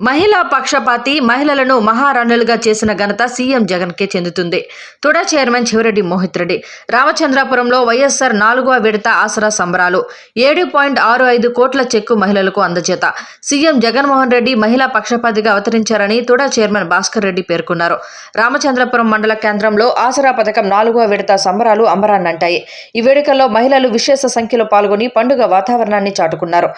మహిళా పక్షపాతి మహిళలను మహారాణులుగా చేసిన ఘనత సీఎం జగన్ కే చెందుతుంది. తుడా చైర్మన్ చివరెడ్డి మోహిత్ రెడ్డి రామచంద్రాపురంలో వైఎస్ఆర్ నాలుగవ విడత ఆసరా సంబరాలు ఏడు పాయింట్ ఆరు ఐదు కోట్ల చెక్కు మహిళలకు అందజేత. సీఎం జగన్మోహన్ రెడ్డి మహిళా పక్షపాతిగా అవతరించారని తుడా చైర్మన్ భాస్కర్ రెడ్డి పేర్కొన్నారు. రామచంద్రపురం మండల కేంద్రంలో ఆసరా పథకం నాలుగవ విడత సంబరాలు అంబరాన్నంటాయి ఈ వేడుకల్లో మహిళలు విశేష సంఖ్యలో పాల్గొని పండుగ వాతావరణాన్ని చాటుకున్నారు.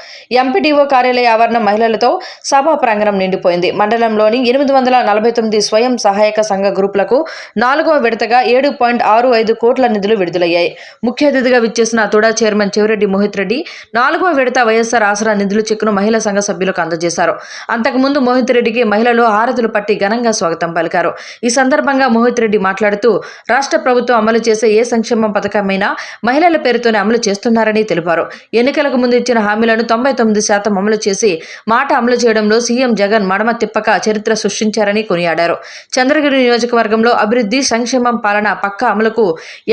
ఎంపీడీఓ కార్యాలయ ఆవరణ మహిళలతో సభా ప్రాంగణం నిండిపోయింది. మండలంలోని ఎనిమిది వందల నలభై తొమ్మిది స్వయం సహాయక సంఘ గ్రూపులకు నాలుగవ విడతగా ఏడు పాయింట్ ఆరు ఐదు కోట్ల నిధులు విడుదలయ్యాయి. ముఖ్య అతిథిగా విచ్చేసిన తుడా చైర్మన్ చెవిరెడ్డి మోహిత్ రెడ్డి నాలుగవ విడత వైఎస్ఆర్ ఆసరా నిధులు చెక్కును మహిళా సంఘ సభ్యులకు అందజేశారు. అంతకుముందు మోహిత్ రెడ్డికి మహిళలు హారతులు పట్టి ఘనంగా స్వాగతం పలికారు. ఈ సందర్భంగా మోహిత్ రెడ్డి మాట్లాడుతూ రాష్ట్ర ప్రభుత్వం అమలు చేసే ఏ సంక్షేమ పథకమైనా మహిళల పేరుతోనే అమలు చేస్తున్నారని తెలిపారు. ఎన్నికలకు ముందు ఇచ్చిన హామీలను తొంభై తొమ్మిది శాతం అమలు చేసి మాట అమలు చేయడంలో సీఎం జగన్ మడమ తిప్పక చరిత్ర సృష్టించారని కొనియాడారు. చంద్రగిరి నియోజకవర్గంలో అభివృద్ధి సంక్షేమం పాలన పక్క అమలుకు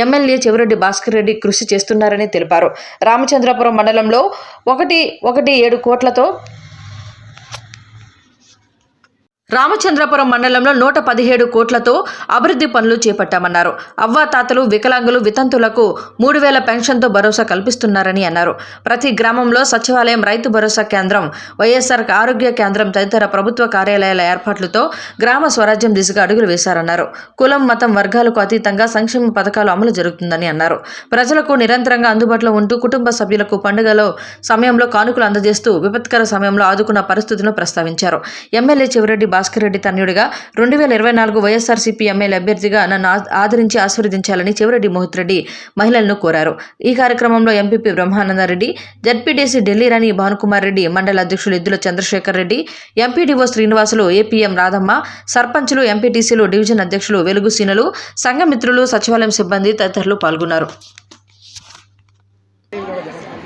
ఎమ్మెల్యే చెవిరెడ్డి భాస్కర్ రెడ్డి కృషి చేస్తున్నారని తెలిపారు. రామచంద్రపురం మండలంలో ఒకటి ఒకటి ఏడు కోట్లతో రామచంద్రపురం మండలంలో నూట పదిహేడు కోట్లతో అభివృద్ధి పనులు చేపట్టామన్నారు. అవ్వాతాతలు వికలాంగులు వితంతులకు మూడు వేల పెన్షన్తో భరోసా కల్పిస్తున్నారని అన్నారు. ప్రతి గ్రామంలో సచివాలయం రైతు భరోసా కేంద్రం వైఎస్ఆర్ ఆరోగ్య కేంద్రం తదితర ప్రభుత్వ కార్యాలయాల ఏర్పాట్లతో గ్రామ స్వరాజ్యం దిశగా అడుగులు వేశారన్నారు. కులం మతం వర్గాలకు అతీతంగా సంక్షేమ పథకాలు అమలు జరుగుతుందని అన్నారు. ప్రజలకు నిరంతరంగా అందుబాటులో ఉంటూ కుటుంబ సభ్యులకు పండుగలో సమయంలో కానుకలు అందజేస్తూ విపత్కర సమయంలో ఆదుకున్న పరిస్థితులను ప్రస్తావించారు. ఎమ్మెల్యే చివరెడ్డి భాస్కర్ రెడ్డి తన్యుడిగా రెండు వేల ఇరవై నాలుగు వైఎస్ఆర్సీపీ ఎమ్మెల్యే అభ్యర్థిగా నన్ను ఆదరించి ఆశీర్వదించాలని చెవిరెడ్డి మోహిత్ రెడ్డి మహిళలను కోరారు. ఈ కార్యక్రమంలో ఎంపీపీ బ్రహ్మానందరెడ్డి జడ్పీటీసీ ఢిల్లీ రాణి భానుకుమార్ రెడ్డి మండల అధ్యక్షులు ఎద్దుల చంద్రశేఖర్ రెడ్డి ఎంపీడీఓ శ్రీనివాసులు ఏపీఎం రాధమ్మ సర్పంచులు ఎంపీటీసీలు డివిజన్ అధ్యక్షులు వెలుగు సీనులు సంఘమిత్రులు సచివాలయం సిబ్బంది తదితరులు పాల్గొన్నారు.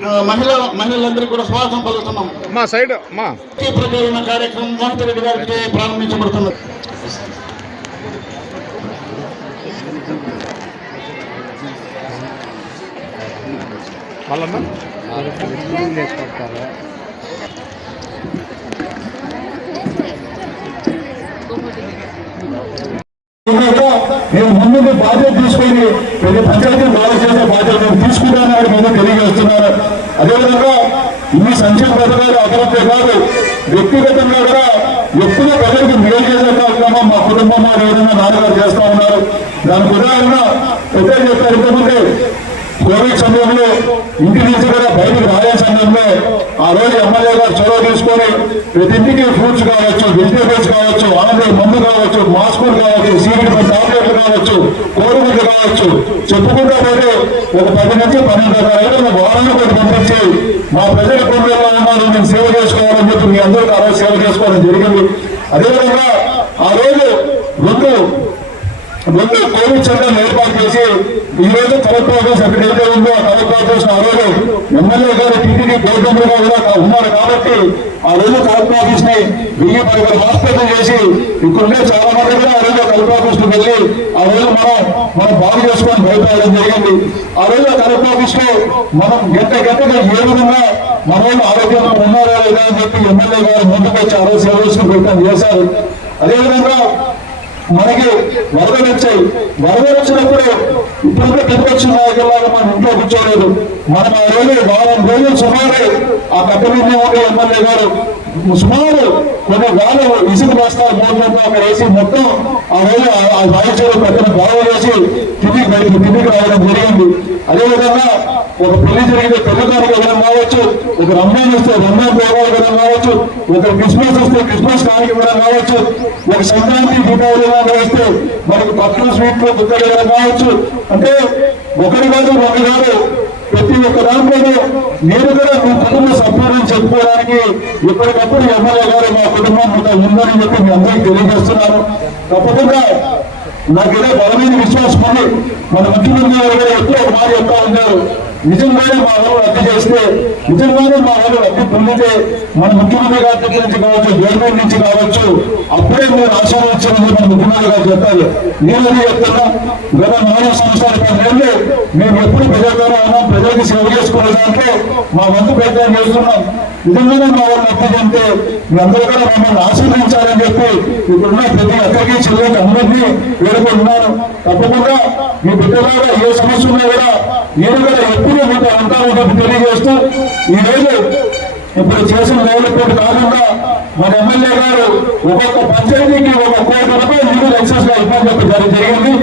మహిళ మహిళలందరికీ కూడా స్వాగతం పలుకుతున్నాం. మా సైడ్ మా. ప్రకారమైన కార్యక్రమం మోహన్ రెడ్డి గారికి ప్రారంభించబడుతున్నది. మళ్ళన్నా నేను ముందుకు బాధ్యత తీసుకొని ప్రతి పంచాయతీ బాగా చేసే బాధ్యత నేను తీసుకుంటానని ముందు తెలియజేస్తున్నాను అదేవిధంగా ఇన్ని సంక్షేమ పథకాలు అభివృద్ధి కాదు వ్యక్తిగతంగా కూడా ఎక్కువ ప్రజలకు మేలు చేసే కార్యక్రమం మా కుటుంబం మా ఏదైనా నాన్నగారు చేస్తూ ఉన్నారు. దానికి ఉదాహరణ పెద్ద చెప్పారు ఇంతకుముందే కోవిడ్ సమయంలో ఇంటి నుంచి కూడా బయటకు రాయే సమయంలో ఆ రోజు ఎమ్మెల్యే గారు చొరవ తీసుకొని ప్రతి ఇంటికి ఫ్రూట్స్ కావచ్చు వెజిటేబుల్స్ కావచ్చు ఆన్లైన్ మందు కావచ్చు మాస్కులు కావచ్చు సీరియల్ టాబ్లెట్లు కావచ్చు చెప్పుకోవచ్చు కావచ్చు పోతే ఒక పది నుంచి పన్నెండు రకాల వారాన్ని కూడా పంపించి మా ప్రజల కొండల్లో ఉన్నారు మేము సేవ చేసుకోవాలని చెప్పి మీ అందరికీ ఆ రోజు సేవ చేసుకోవడం జరిగింది. అదేవిధంగా ఆ రోజు రెండు ముందు కోవిడ్ సెంటర్ ఏర్పాటు చేసి ఈ రోజు కలెక్టర్ ఆఫీస్ ఎక్కడైతే ఉందో ఆ కలెక్టర్ ఆఫీస్ ఆ రోజు ఎమ్మెల్యే గారు టీటీడీ బోర్డు మెంబర్గా కూడా ఉన్నారు కాబట్టి ఆ రోజు కలెక్టర్ ఆఫీస్ని వెయ్యి పది హాస్పిటల్ చేసి ఇక్కడుండే చాలా మంది కూడా ఆ రోజు కలెక్టర్ ఆఫీస్కి వెళ్ళి ఆ రోజు మనం మనం బాగు చేసుకొని బయటపడడం జరిగింది. ఆ రోజు ఆ కలెక్టర్ ఆఫీస్లో మనం గంట గంటగా ఏ విధంగా మన వాళ్ళు ఆరోగ్యంగా ఉన్నారా లేదా అని చెప్పి ఎమ్మెల్యే గారు ముందుకు వచ్చి ఆ రోజు సేవ చేసుకుని చేశారు. అదేవిధంగా మనకి వరదలు వచ్చాయి. వరదలు వచ్చినప్పుడు ఇప్పుడున్న ప్రతిపక్ష నాయకులాగా మనం ఇంట్లో కూర్చోలేదు. మనం ఆ రోజు వారం రోజులు సుమారు ఆ పెద్ద మీద ఉండే ఎమ్మెల్యే గారు సుమారు కొన్ని వేల ఇసుక బస్తాలు మూడు అక్కడ వేసి మొత్తం ఆ రోజు ఆ- ఆ రాయచూరు పెద్ద బాగా వేసి తిరిగి బయటకు తిరిగి రావడం జరిగింది. అదేవిధంగా ఒక పెళ్ళి జరిగితే పెళ్ళి కార్యక్రమం కావచ్చు ఒక రంజాన్ వస్తే రంజాన్ ప్రోగ్రాం కావచ్చు ఒక క్రిస్మస్ వస్తే క్రిస్మస్ కార్యక్రమం కావచ్చు ఒక సంక్రాంతి దీపావళి లాగా వస్తే మనకు పక్కన స్వీట్లు దుగ్గలు కావచ్చు. అంటే ఒకరి కాదు ఒకరి కాదు ప్రతి ఒక్క దాంట్లోనూ నేను కూడా మీ కుటుంబ సభ్యులని చెప్పుకోవడానికి ఎప్పటికప్పుడు ఎమ్మెల్యే గారు మా కుటుంబం ఉందని చెప్పి మీ అందరికీ తెలియజేస్తున్నాను. తప్పకుండా నాకు ఏదో బలమైన విశ్వాసం ఉంది. మన ముఖ్యమంత్రి గారు కూడా ఎప్పుడో ఒక మాట చెప్తా ఉన్నారు. నిజంగానే మా వాళ్ళు రద్దు చేస్తే నిజంగానే మా వాళ్ళు రద్దు పొందితే మన ముఖ్యమంత్రి గారి దగ్గర నుంచి కావచ్చు గవర్నమెంట్ నుంచి కావచ్చు అప్పుడే మీరు ఆశీర్వదించాలని మన ముఖ్యమంత్రి గారు చెప్పాలి నేను చెప్తున్నా. గత నాలుగు సంవత్సరాల పదేళ్ళు మేము ఎప్పుడు ప్రజలతోనే ఉన్నాం ప్రజలకు సేవ చేసుకునే మా వంతు ప్రయత్నం చేస్తున్నాం. నిజంగానే మా వాళ్ళు రద్దు చెందితే మీ అందరూ కూడా మమ్మల్ని ఆశీర్వదించాలి. ఇప్పుడున్న ప్రతి ఒక్కరికి చెల్లెకి అందరినీ వేడుకుంటున్నాను తప్పకుండా మీ బిడ్డలాగా ఏ సమస్య ఉన్నా కూడా నేను కూడా ఎప్పుడూ మీకు ఉంటానని చెప్పి తెలియజేస్తూ ఈరోజు ఇప్పుడు చేసిన డెవలప్మెంట్ కాకుండా మన ఎమ్మెల్యే గారు ఒక్కొక్క పంచాయతీకి ఒక కోటి రూపాయలు నిధులు ఎక్సెస్గా ఇవ్వడం జరిగింది